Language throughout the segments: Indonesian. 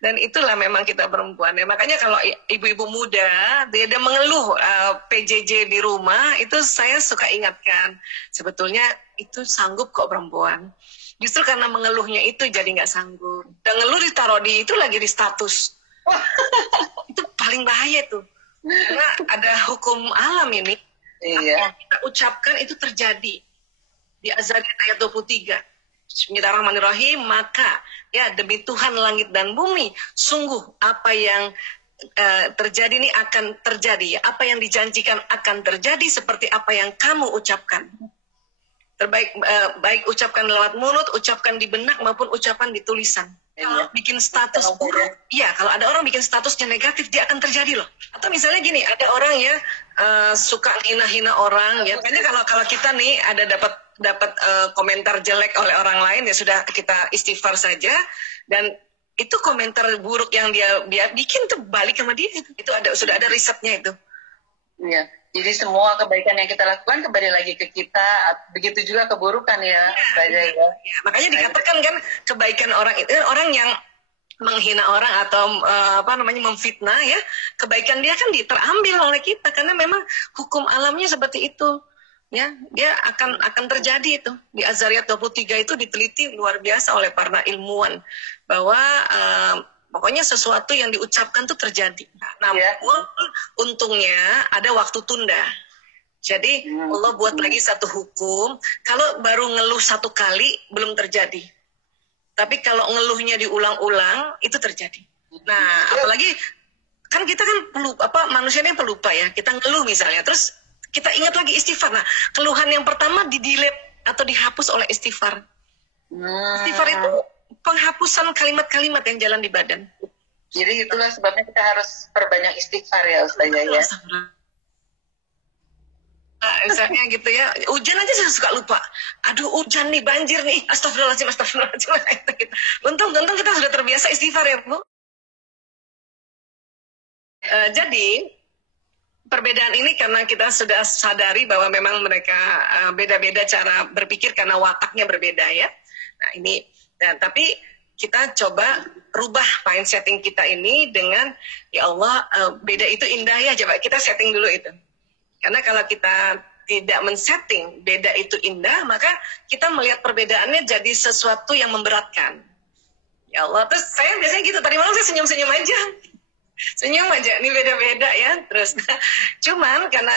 Dan itulah memang kita perempuan ya. Makanya kalau ibu-ibu muda dia ada mengeluh PJJ di rumah, itu saya suka ingatkan, sebetulnya itu sanggup kok perempuan. Justru karena mengeluhnya itu jadi nggak sanggup. Dan ngeluh ditaruh di itu lagi di status. Itu paling bahaya tuh. Karena ada hukum alam ini. Iya. Apa yang kita ucapkan itu terjadi. Di Az-Zariyat ayat 23. Bismillahirrahmanirrahim. Maka ya demi Tuhan langit dan bumi, sungguh apa yang terjadi ini akan terjadi. Apa yang dijanjikan akan terjadi seperti apa yang kamu ucapkan. Terbaik baik ucapkan lewat mulut, ucapkan di benak maupun ucapan di tulisan. Kalau bikin status buruk, iya kalau ada orang bikin statusnya negatif, dia akan terjadi loh. Atau misalnya gini, ada orang ya suka hina-hina orang, ya. Kayaknya kalau kita nih ada dapat komentar jelek oleh orang lain, ya sudah kita istighfar saja. Dan itu komentar buruk yang dia bikin tuh balik sama dia. Itu sudah ada risetnya itu. Iya. Jadi semua kebaikan yang kita lakukan kembali lagi ke kita, begitu juga keburukan ya. Ya. Makanya dikatakan kan kebaikan orang itu orang yang menghina orang atau memfitnah ya, kebaikan dia kan terambil oleh kita karena memang hukum alamnya seperti itu. Ya, dia akan terjadi itu. Di Az-Zariyat 23 itu diteliti luar biasa oleh para ilmuwan bahwa pokoknya sesuatu yang diucapkan tuh terjadi. Namun untungnya ada waktu tunda. Jadi Allah buat lagi satu hukum. Kalau baru ngeluh satu kali belum terjadi. Tapi kalau ngeluhnya diulang-ulang itu terjadi. Nah, apalagi kan kita kan manusia ini pelupa ya. Kita ngeluh misalnya, terus kita ingat lagi istighfar. Nah, keluhan yang pertama di-delete atau dihapus oleh istighfar. Istighfar itu penghapusan kalimat-kalimat yang jalan di badan. Jadi itulah sebabnya kita harus perbanyak istighfar ya Ustazah ya. Misalnya gitu ya, hujan aja saya suka lupa. Aduh hujan nih, banjir nih, astagfirullahaladzim. Untung kita sudah terbiasa istighfar ya Bu. Jadi perbedaan ini karena kita sudah sadari bahwa memang mereka beda-beda cara berpikir karena wataknya berbeda ya. Nah ini, tapi kita coba rubah mindsetting kita ini dengan ya Allah beda itu indah ya. Coba kita setting dulu itu. Karena kalau kita tidak men-setting beda itu indah, maka kita melihat perbedaannya jadi sesuatu yang memberatkan. Ya Allah, terus saya biasanya gitu, tadi malam saya senyum-senyum aja. Senyum aja, ini beda-beda ya. Terus, cuman karena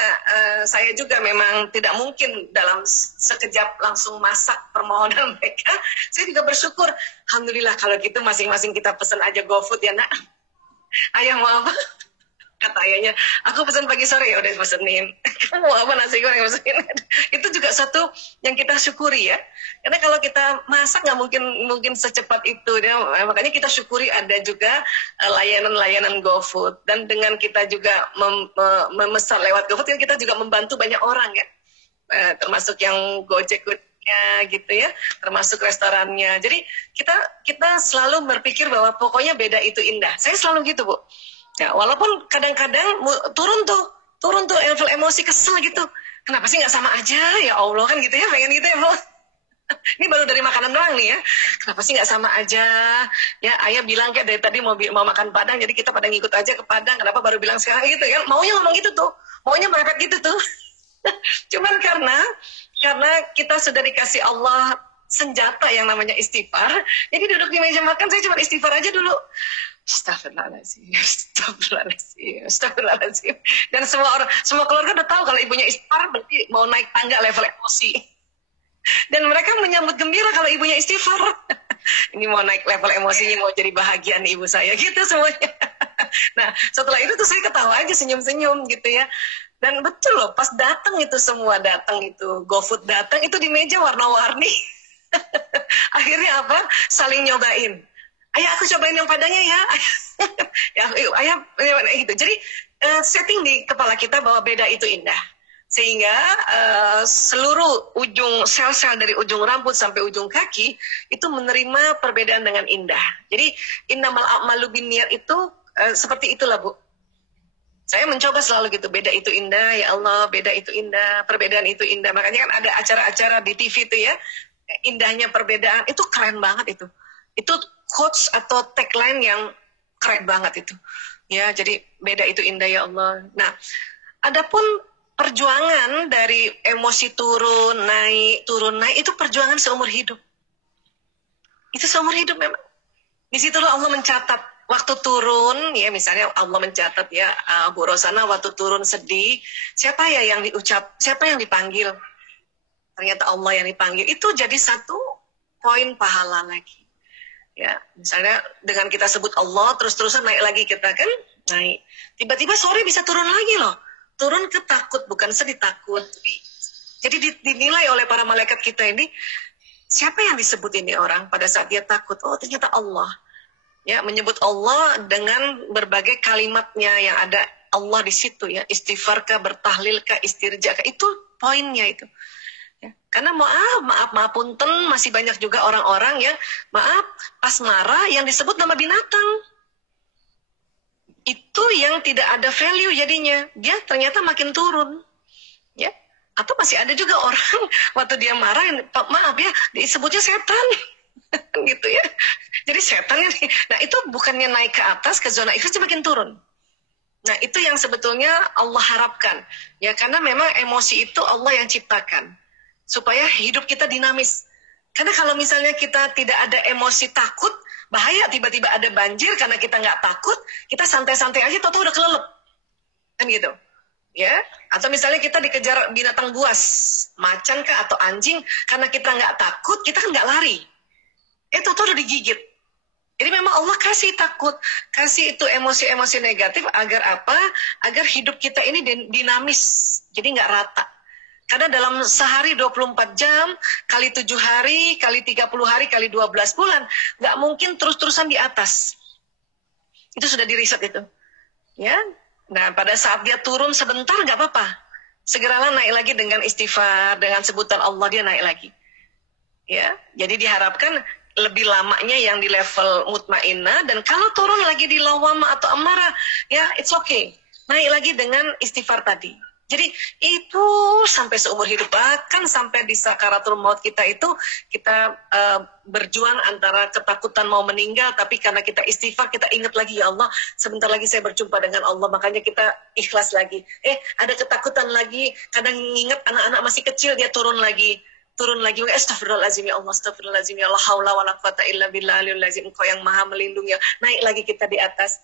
saya juga memang tidak mungkin dalam sekejap langsung masak permohonan mereka, saya juga bersyukur. Alhamdulillah kalau gitu masing-masing kita pesan aja GoFood ya nak. Ayah mau apa? Kata ayahnya, aku pesan pagi sore ya udah pesenin. Kamu mau apa nasi goreng pesenin. Itu juga satu yang kita syukuri ya. Karena kalau kita masak nggak mungkin secepat itu. Ya. Makanya kita syukuri ada juga layanan-layanan GoFood. Dan dengan kita juga memesan lewat GoFood, kita juga membantu banyak orang ya. Termasuk yang Gojek-nya gitu ya. Termasuk restorannya. Jadi kita selalu berpikir bahwa pokoknya beda itu indah. Saya selalu gitu Bu. Ya, walaupun kadang-kadang turun tuh level emosi kesel gitu. Kenapa sih nggak sama aja? Ya Allah kan gitu ya, pengen gitu ya Bu. Ini baru dari makanan doang nih ya. Kenapa sih nggak sama aja? Ya ayah bilang kayak dari tadi mau makan Padang, jadi kita pada ngikut aja ke Padang. Kenapa baru bilang sekarang gitu ya? Maunya ngomong gitu tuh, maunya merepet gitu tuh. Cuman karena kita sudah dikasih Allah senjata yang namanya istighfar. Jadi duduk di meja makan saya cuma istighfar aja dulu. Astagfirullahaladzim. Dan semua keluarga udah tahu kalau ibunya istighfar berarti mau naik tangga level emosi. Dan mereka menyambut gembira kalau ibunya istighfar. Ini mau naik level emosinya, mau jadi bahagia nih ibu saya gitu semuanya. Nah setelah itu tuh saya ketawa aja senyum-senyum gitu ya. Dan betul loh pas datang itu semua itu GoFood datang itu di meja warna-warni. Akhirnya apa? Saling nyobain. Ayah aku cobain yang Padangnya ya. Ya ayah gitu. Jadi setting di kepala kita bahwa beda itu indah. Sehingga seluruh ujung sel-sel dari ujung rambut sampai ujung kaki itu menerima perbedaan dengan indah. Jadi innamal a'malu binniyat itu seperti itulah Bu. Saya mencoba selalu gitu, beda itu indah ya Allah, beda itu indah, perbedaan itu indah. Makanya kan ada acara-acara di TV itu ya, indahnya perbedaan itu keren banget itu. Itu quotes atau tagline yang keren banget itu. Ya, jadi beda itu indah ya Allah. Nah, adapun perjuangan dari emosi turun naik itu perjuangan seumur hidup. Itu seumur hidup memang. Di situ Allah mencatat waktu turun, ya misalnya Allah mencatat ya, Bu Rosana waktu turun sedih, siapa ya yang siapa yang dipanggil? Ternyata Allah yang dipanggil. Itu jadi satu poin pahala lagi. Ya, misalnya dengan kita sebut Allah terus-terusan naik lagi kita kan naik. Tiba-tiba sore bisa turun lagi loh. Turun ke takut, bukan sedih, takut. Jadi dinilai oleh para malaikat kita ini, siapa yang disebut ini orang pada saat dia takut? Oh, ternyata Allah. Ya, menyebut Allah dengan berbagai kalimatnya yang ada Allah di situ ya. Istighfarkah, bertahlilkah, istirjakah, itu poinnya itu. Ya, karena maaf punten, masih banyak juga orang-orang yang pas marah yang disebut nama binatang. Itu yang tidak ada value jadinya. Dia ternyata makin turun. Ya. Atau masih ada juga orang waktu dia marah, maaf ya, disebutnya setan. Gitu ya. Jadi setan ini. Nah, itu bukannya naik ke atas ke zona ikhlas, makin turun. Nah, itu yang sebetulnya Allah harapkan. Ya, karena memang emosi itu Allah yang ciptakan. Supaya hidup kita dinamis. Karena kalau misalnya kita tidak ada emosi takut, bahaya tiba-tiba ada banjir karena kita nggak takut, kita santai-santai aja, tahu-tahu udah kelelep. Kan gitu. Ya, atau misalnya kita dikejar binatang buas, macan kah atau anjing, karena kita nggak takut, kita kan nggak lari. Tahu-tahu udah digigit. Jadi memang Allah kasih takut, kasih itu emosi-emosi negatif agar apa? Agar hidup kita ini dinamis, jadi nggak rata. Karena dalam sehari 24 jam, kali 7 hari, kali 30 hari, kali 12 bulan, nggak mungkin terus-terusan di atas. Itu sudah diriset itu. Ya. Nah, pada saat dia turun sebentar, nggak apa-apa. Segeralah naik lagi dengan istighfar, dengan sebutan Allah, dia naik lagi. Ya. Jadi diharapkan lebih lamanya yang di level mutmainnah, dan kalau turun lagi di lawama atau amarah, ya it's okay. Naik lagi dengan istighfar tadi. Jadi itu sampai seumur hidup, bahkan sampai di sakaratul maut kita itu kita berjuang antara ketakutan mau meninggal, tapi karena kita istighfar, kita ingat lagi, ya Allah, sebentar lagi saya berjumpa dengan Allah, makanya kita ikhlas lagi. Ada ketakutan lagi, kadang ingat anak-anak masih kecil, dia turun lagi, astagfirullahaladzim ya Allah, astagfirullahaladzim ya Allah, haula wala quwata illa billahil azim, Engkau yang maha melindungi. Naik lagi kita di atas.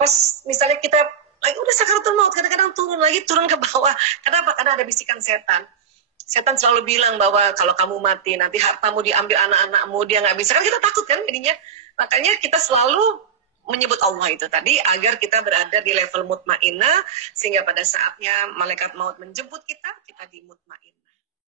Pas misalnya kita lagi udah sakaratul maut, kadang-kadang turun ke bawah. Kenapa? Karena ada bisikan setan. Setan selalu bilang bahwa kalau kamu mati, nanti hartamu diambil anak-anakmu, dia nggak bisa. Kan kita takut kan jadinya. Makanya kita selalu menyebut Allah itu tadi, agar kita berada di level mutmainnah, sehingga pada saatnya malaikat maut menjemput kita, kita di mutmainnah.